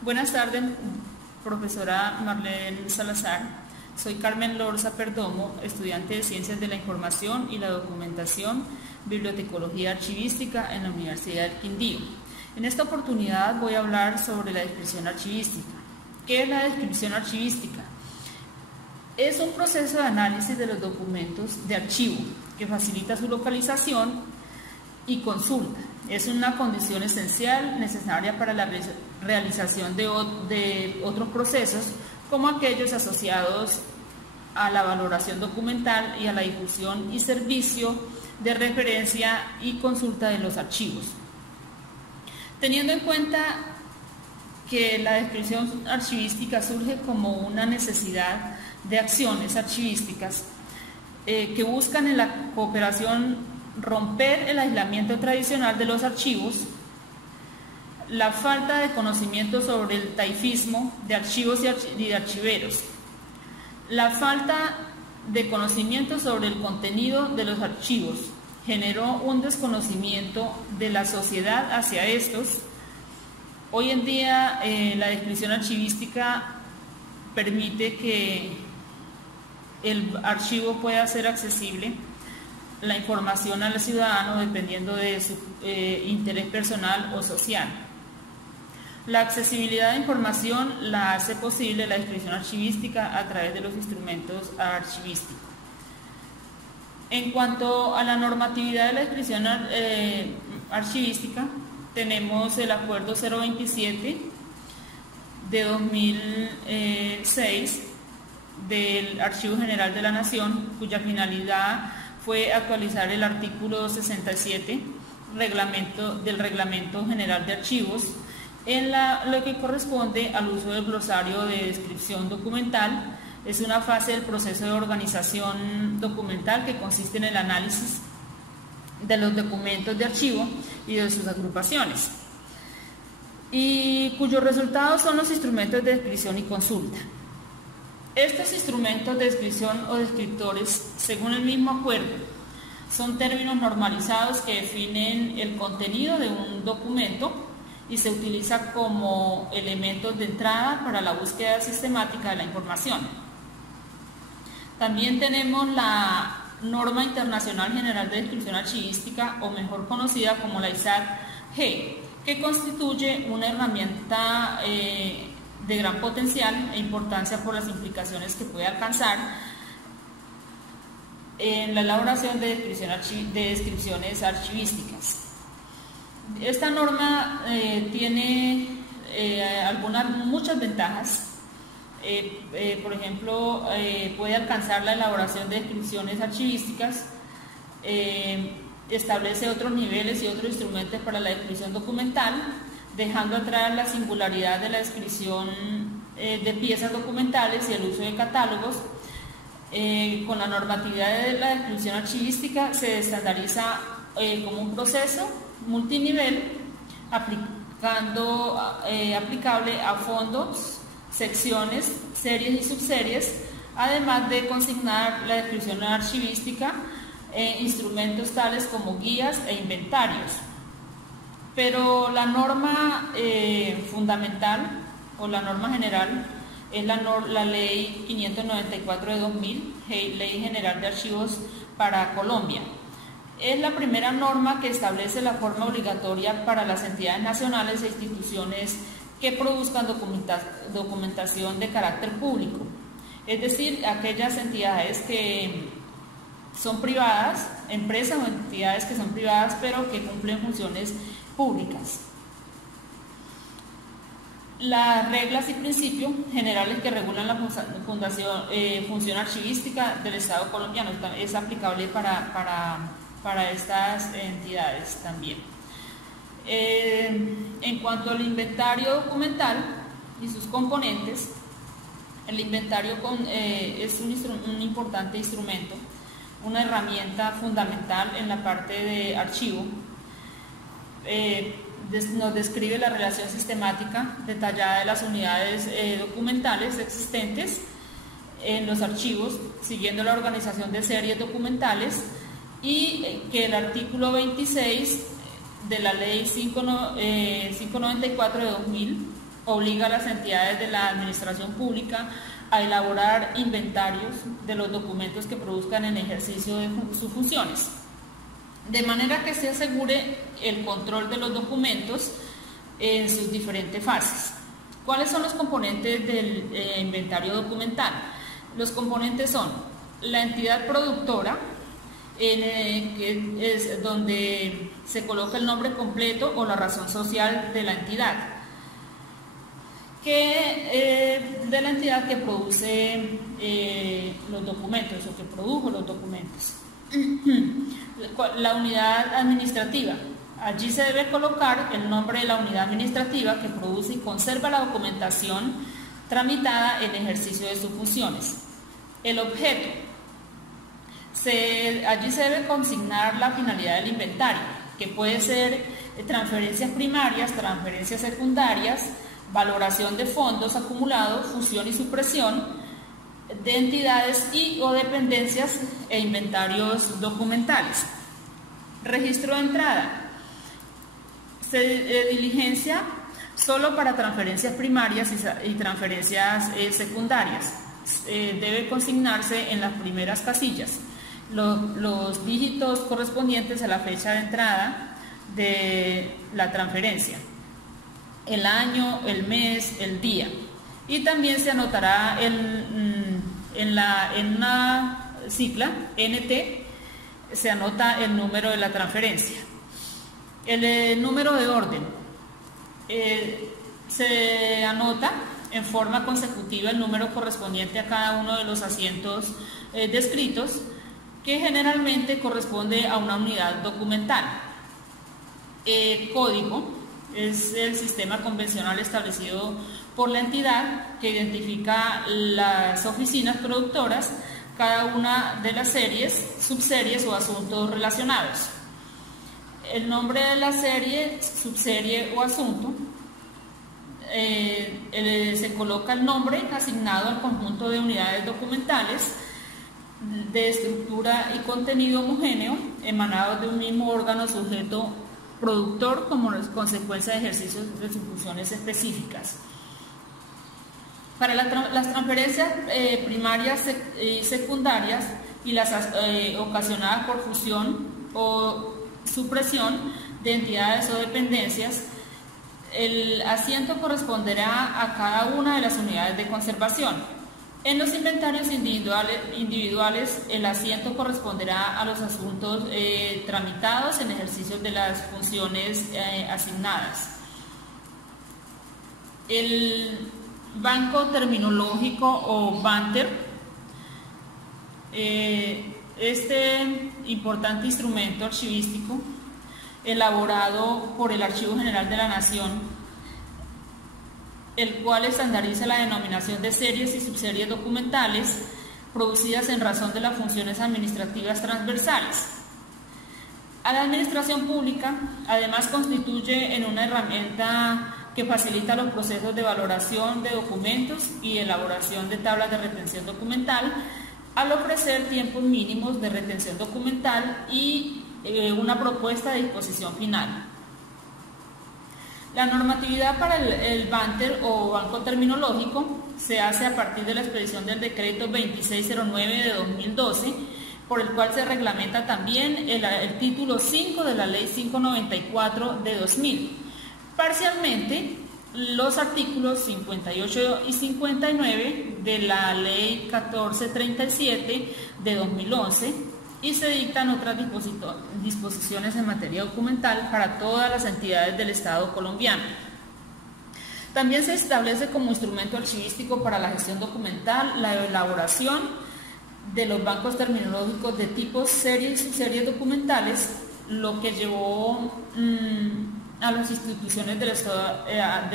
Buenas tardes, profesora Marlene Salazar. Soy Carmen Lorza Perdomo, estudiante de Ciencias de la Información y la Documentación, Bibliotecología Archivística en la Universidad del Quindío. En esta oportunidad voy a hablar sobre la descripción archivística. ¿Qué es la descripción archivística? Es un proceso de análisis de los documentos de archivo que facilita su localización y consulta. Es una condición esencial necesaria para la realización de otros procesos, como aquellos asociados a la valoración documental y a la difusión y servicio de referencia y consulta de los archivos. Teniendo en cuenta que la descripción archivística surge como una necesidad de acciones archivísticas que buscan en la cooperación romper el aislamiento tradicional de los archivos, la falta de conocimiento sobre el taifismo de archivos y de archiveros, la falta de conocimiento sobre el contenido de los archivos generó un desconocimiento de la sociedad hacia estos. Hoy en día la descripción archivística permite que el archivo pueda ser accesible la información al ciudadano dependiendo de su interés personal o social. La accesibilidad de información la hace posible la descripción archivística a través de los instrumentos archivísticos. En cuanto a la normatividad de la descripción archivística, tenemos el Acuerdo 027 de 2006 del Archivo General de la Nación, cuya finalidad fue actualizar el artículo 67 del Reglamento General de Archivos en lo que corresponde al uso del glosario de descripción documental. Es una fase del proceso de organización documental que consiste en el análisis de los documentos de archivo y de sus agrupaciones, y cuyos resultados son los instrumentos de descripción y consulta. Estos instrumentos de descripción o descriptores, según el mismo acuerdo, son términos normalizados que definen el contenido de un documento y se utiliza como elementos de entrada para la búsqueda sistemática de la información. También tenemos la Norma Internacional General de Descripción Archivística, o mejor conocida como la ISAT-G, que constituye una herramienta de gran potencial e importancia por las implicaciones que puede alcanzar en la elaboración de descripciones archivísticas. Esta norma tiene muchas ventajas. Por ejemplo, puede alcanzar la elaboración de descripciones archivísticas, establece otros niveles y otros instrumentos para la descripción documental, dejando atrás la singularidad de la descripción de piezas documentales y el uso de catálogos. Con la normatividad de la descripción archivística se estandariza como un proceso multinivel aplicable a fondos, secciones, series y subseries, además de consignar la descripción archivística en instrumentos tales como guías e inventarios. Pero la norma fundamental o la norma general es la Ley 594 de 2000, Ley General de Archivos para Colombia. Es la primera norma que establece la forma obligatoria para las entidades nacionales e instituciones que produzcan documentación de carácter público, es decir, aquellas entidades que son privadas, empresas o entidades que son privadas pero que cumplen funciones públicas. Las reglas y principios generales que regulan la función archivística del Estado colombiano es aplicable para estas entidades también. En cuanto al inventario documental y sus componentes, el inventario es un importante instrumento, una herramienta fundamental en la parte de archivo. Nos describe la relación sistemática detallada de las unidades documentales existentes en los archivos, siguiendo la organización de series documentales, y que el artículo 26 de la Ley 594 de 2000 obliga a las entidades de la administración pública a elaborar inventarios de los documentos que produzcan en ejercicio de sus funciones, de manera que se asegure el control de los documentos en sus diferentes fases. ¿Cuáles son los componentes del inventario documental? Los componentes son la entidad productora, que es donde se coloca el nombre completo o la razón social de la entidad, de la entidad que produce los documentos o que produjo los documentos. La unidad administrativa. Allí se debe colocar el nombre de la unidad administrativa que produce y conserva la documentación tramitada en ejercicio de sus funciones. El objeto. Allí se debe consignar la finalidad del inventario, que puede ser transferencias primarias, transferencias secundarias, valoración de fondos acumulados, fusión y supresión de entidades y o dependencias e inventarios documentales. Registro de entrada. Se diligencia solo para transferencias primarias y transferencias secundarias. Debe consignarse en las primeras casillas los dígitos correspondientes a la fecha de entrada de la transferencia, el año, el mes, el día, y también se anotará en una sigla NT, se anota el número de la transferencia. El número de orden, se anota en forma consecutiva el número correspondiente a cada uno de los asientos descritos, que generalmente corresponde a una unidad documental. Código es el sistema convencional establecido por la entidad que identifica las oficinas productoras, cada una de las series, subseries o asuntos relacionados. El nombre de la serie, subserie o asunto, se coloca el nombre asignado al conjunto de unidades documentales de estructura y contenido homogéneo emanados de un mismo órgano sujeto productor como consecuencia de ejercicio de sus funciones específicas. Para las transferencias primarias y secundarias y las ocasionadas por fusión o supresión de entidades o dependencias, el asiento corresponderá a cada una de las unidades de conservación. En los inventarios individuales, el asiento corresponderá a los asuntos tramitados en ejercicio de las funciones asignadas. El banco terminológico o BANTER, este importante instrumento archivístico elaborado por el Archivo General de la Nación, el cual estandariza la denominación de series y subseries documentales producidas en razón de las funciones administrativas transversales. A la administración pública, además, constituye en una herramienta que facilita los procesos de valoración de documentos y elaboración de tablas de retención documental, al ofrecer tiempos mínimos de retención documental y una propuesta de disposición final. La normatividad para el BANTER o Banco Terminológico se hace a partir de la expedición del decreto 2609 de 2012, por el cual se reglamenta también el título 5 de la Ley 594 de 2000. Parcialmente, los artículos 58 y 59 de la Ley 1437 de 2011, y se dictan otras disposiciones en materia documental para todas las entidades del Estado colombiano. También se establece como instrumento archivístico para la gestión documental la elaboración de los bancos terminológicos de tipos series y subseries documentales, lo que llevó a las instituciones del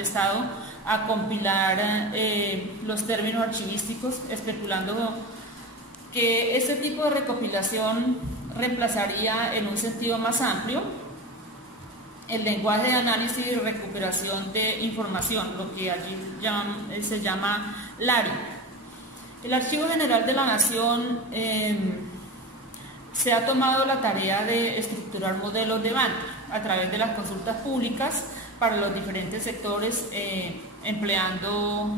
Estado a compilar los términos archivísticos, especulando que este tipo de recopilación reemplazaría en un sentido más amplio el lenguaje de análisis y recuperación de información, lo que allí se llama LARI. El Archivo General de la Nación se ha tomado la tarea de estructurar modelos de BANTER a través de las consultas públicas para los diferentes sectores, empleando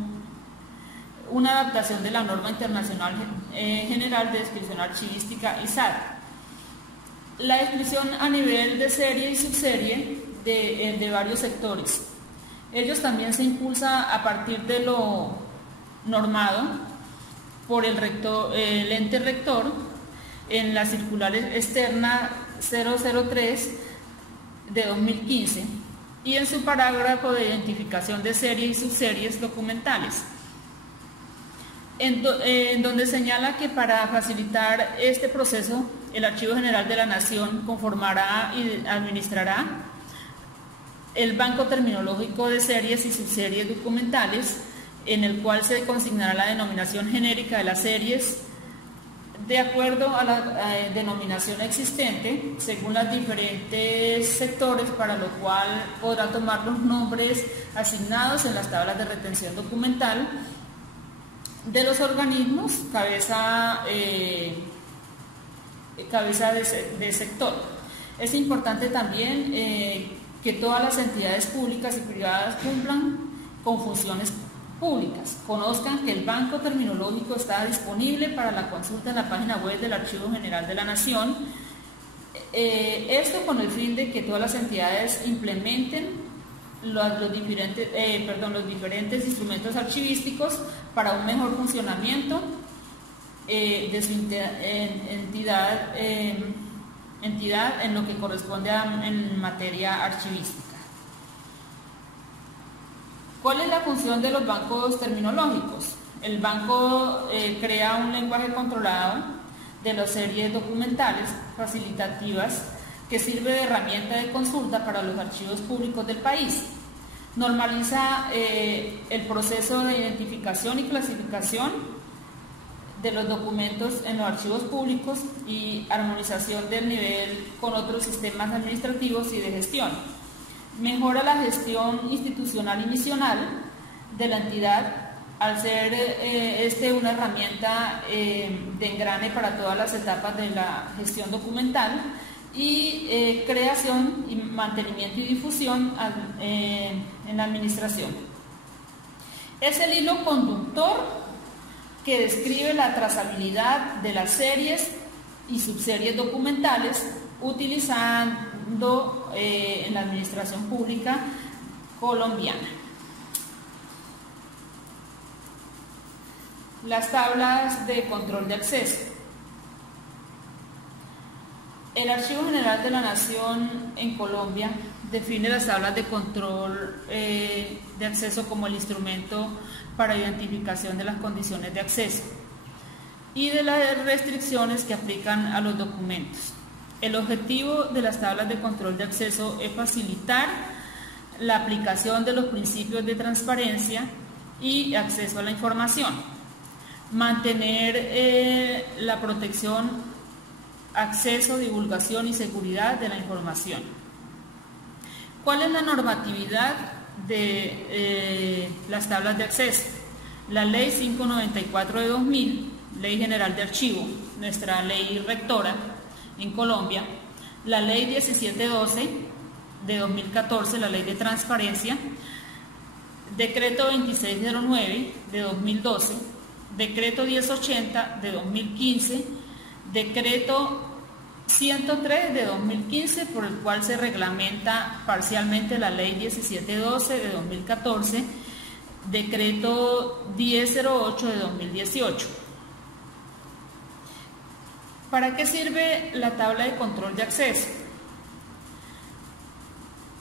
una adaptación de la norma internacional general de descripción archivística ISAD. La descripción a nivel de serie y subserie de varios sectores. Ellos también se impulsa a partir de lo normado por el ente rector en la circular externa 003 de 2015 y en su parágrafo de identificación de series y subseries documentales, en donde señala que para facilitar este proceso el Archivo General de la Nación conformará y administrará el Banco Terminológico de Series y Subseries Documentales, en el cual se consignará la denominación genérica de las series de acuerdo a la denominación existente, según los diferentes sectores, para lo cual podrá tomar los nombres asignados en las tablas de retención documental de los organismos cabeza de sector. Es importante también que todas las entidades públicas y privadas cumplan con funciones públicas, conozcan que el Banco Terminológico está disponible para la consulta en la página web del Archivo General de la Nación, esto con el fin de que todas las entidades implementen los diferentes instrumentos archivísticos para un mejor funcionamiento de su entidad en lo que corresponde en materia archivística. ¿Cuál es la función de los bancos terminológicos? El banco crea un lenguaje controlado de las series documentales facilitativas que sirve de herramienta de consulta para los archivos públicos del país. Normaliza el proceso de identificación y clasificación de los documentos en los archivos públicos y armonización del nivel con otros sistemas administrativos y de gestión. Mejora la gestión institucional y misional de la entidad al ser una herramienta de engrane para todas las etapas de la gestión documental y creación y mantenimiento y difusión en la administración. Es el hilo conductor que describe la trazabilidad de las series y subseries documentales utilizando en la administración pública colombiana. Las tablas de control de acceso. El Archivo General de la Nación en Colombia define las tablas de control de acceso como el instrumento para identificación de las condiciones de acceso y de las restricciones que aplican a los documentos. El objetivo de las tablas de control de acceso es facilitar la aplicación de los principios de transparencia y acceso a la información, mantener la protección, acceso, divulgación y seguridad de la información. ¿Cuál es la normatividad de las tablas de acceso? La Ley 594 de 2000, Ley General de Archivo, nuestra ley rectora en Colombia, la Ley 1712 de 2014, la Ley de Transparencia, Decreto 2609 de 2012, Decreto 1080 de 2015, Decreto 103 de 2015, por el cual se reglamenta parcialmente la Ley 1712 de 2014, Decreto 1008 de 2018. ¿Para qué sirve la tabla de control de acceso?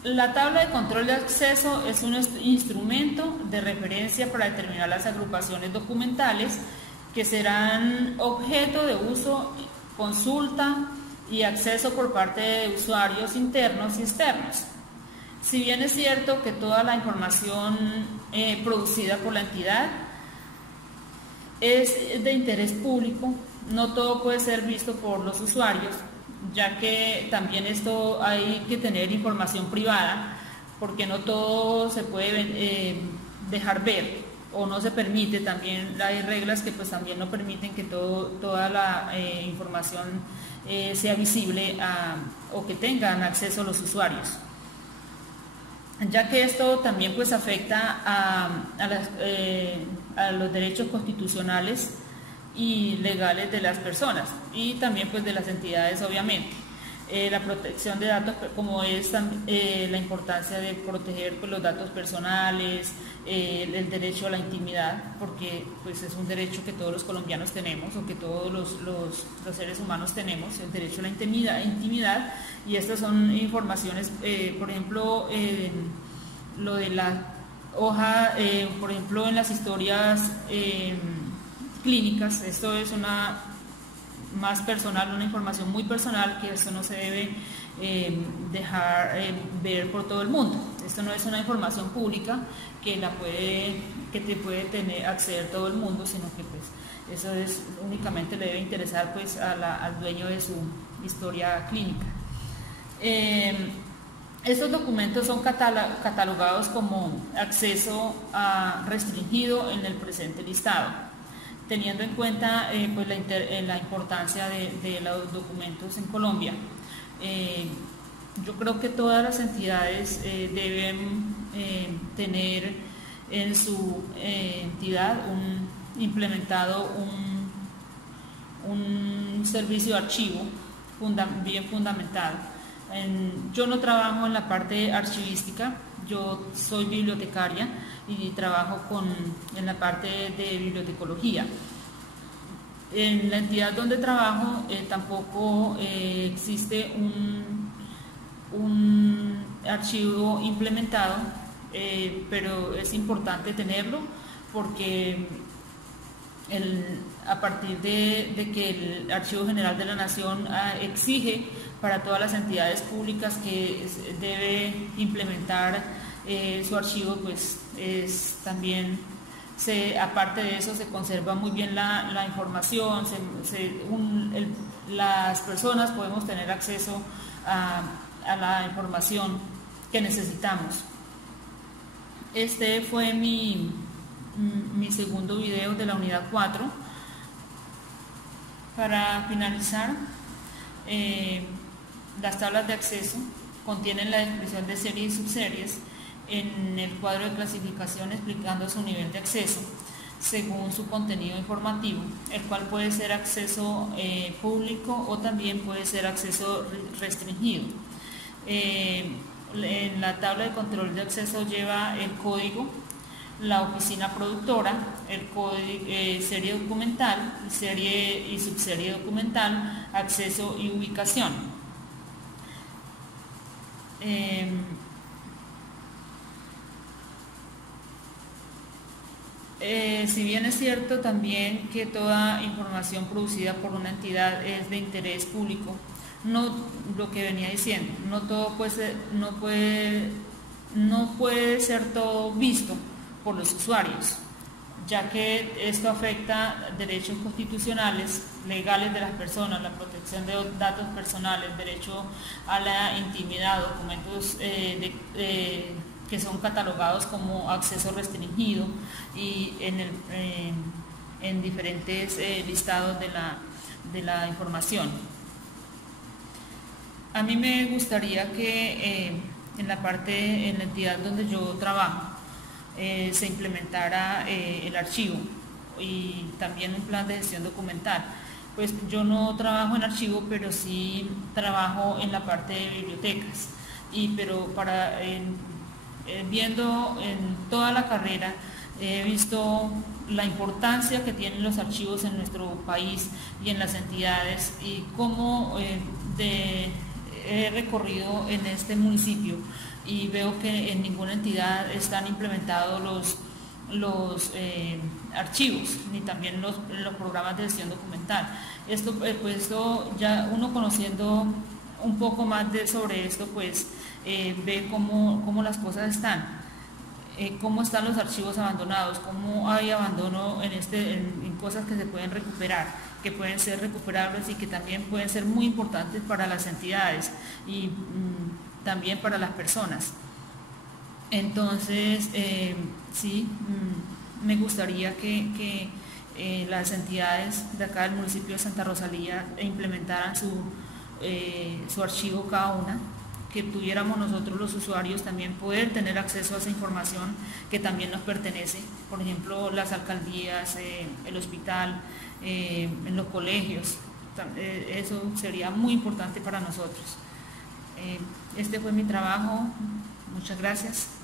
La tabla de control de acceso es un instrumento de referencia para determinar las agrupaciones documentales que serán objeto de uso, consulta y acceso por parte de usuarios internos y externos. Si bien es cierto que toda la información producida por la entidad es de interés público, no todo puede ser visto por los usuarios, ya que también esto hay que tener información privada, porque no todo se puede dejar ver o no se permite. También hay reglas que pues también no permiten que toda la información sea visible o que tengan acceso a los usuarios. ya que esto también pues afecta a los derechos constitucionales y legales de las personas y también pues de las entidades, obviamente. La protección de datos, como es la importancia de proteger pues, los datos personales, el derecho a la intimidad, porque pues es un derecho que todos los colombianos tenemos o que todos los seres humanos tenemos, el derecho a la intimidad, y estas son informaciones, por ejemplo, lo de la hoja, por ejemplo, en las historias clínicas, esto es una más personal, una información muy personal, que esto no se debe dejar ver por todo el mundo. Esto no es una información pública que te puede acceder todo el mundo, sino que pues eso únicamente le debe interesar pues al dueño de su historia clínica. Estos documentos son catalogados como acceso restringido en el presente listado, teniendo en cuenta pues la importancia de los documentos en Colombia. Yo creo que todas las entidades deben tener en su entidad implementado un servicio de archivo bien fundamentado. Yo no trabajo en la parte archivística, yo soy bibliotecaria y trabajo en la parte de bibliotecología. En la entidad donde trabajo tampoco existe un archivo implementado, pero es importante tenerlo porque a partir de que el Archivo General de la Nación exige para todas las entidades públicas que debe implementar su archivo, pues también aparte de eso se conserva muy bien la información, las personas podemos tener acceso a la información que necesitamos. Este fue mi segundo video de la unidad 4. Para finalizar, las tablas de acceso contienen la descripción de series y subseries en el cuadro de clasificación explicando su nivel de acceso según su contenido informativo, el cual puede ser acceso público o también puede ser acceso restringido. En la tabla de control de acceso lleva el código, la oficina productora, el código, serie documental, serie y subserie documental, acceso y ubicación. Si bien es cierto también que toda información producida por una entidad es de interés público, no, lo que venía diciendo, no puede ser todo visto por los usuarios, ya que esto afecta derechos constitucionales, legales de las personas, la protección de datos personales, derecho a la intimidad, documentos que son catalogados como acceso restringido y en diferentes listados de la información. A mí me gustaría que en la entidad donde yo trabajo se implementara el archivo y también un plan de gestión documental. Pues yo no trabajo en archivo, pero sí trabajo en la parte de bibliotecas, pero viendo en toda la carrera he visto la importancia que tienen los archivos en nuestro país y en las entidades, y cómo he recorrido en este municipio y veo que en ninguna entidad están implementados los archivos, ni también los programas de gestión documental. Esto ya uno conociendo un poco más sobre esto, pues ve cómo las cosas están, cómo están los archivos abandonados, cómo hay abandono en cosas que se pueden recuperar, que pueden ser recuperables y que también pueden ser muy importantes para las entidades y también para las personas. Entonces, sí, me gustaría que las entidades de acá del municipio de Santa Rosalía implementaran su archivo cada una, que tuviéramos nosotros los usuarios también poder tener acceso a esa información que también nos pertenece, por ejemplo las alcaldías, el hospital, en los colegios. Eso sería muy importante para nosotros. Este fue mi trabajo, muchas gracias.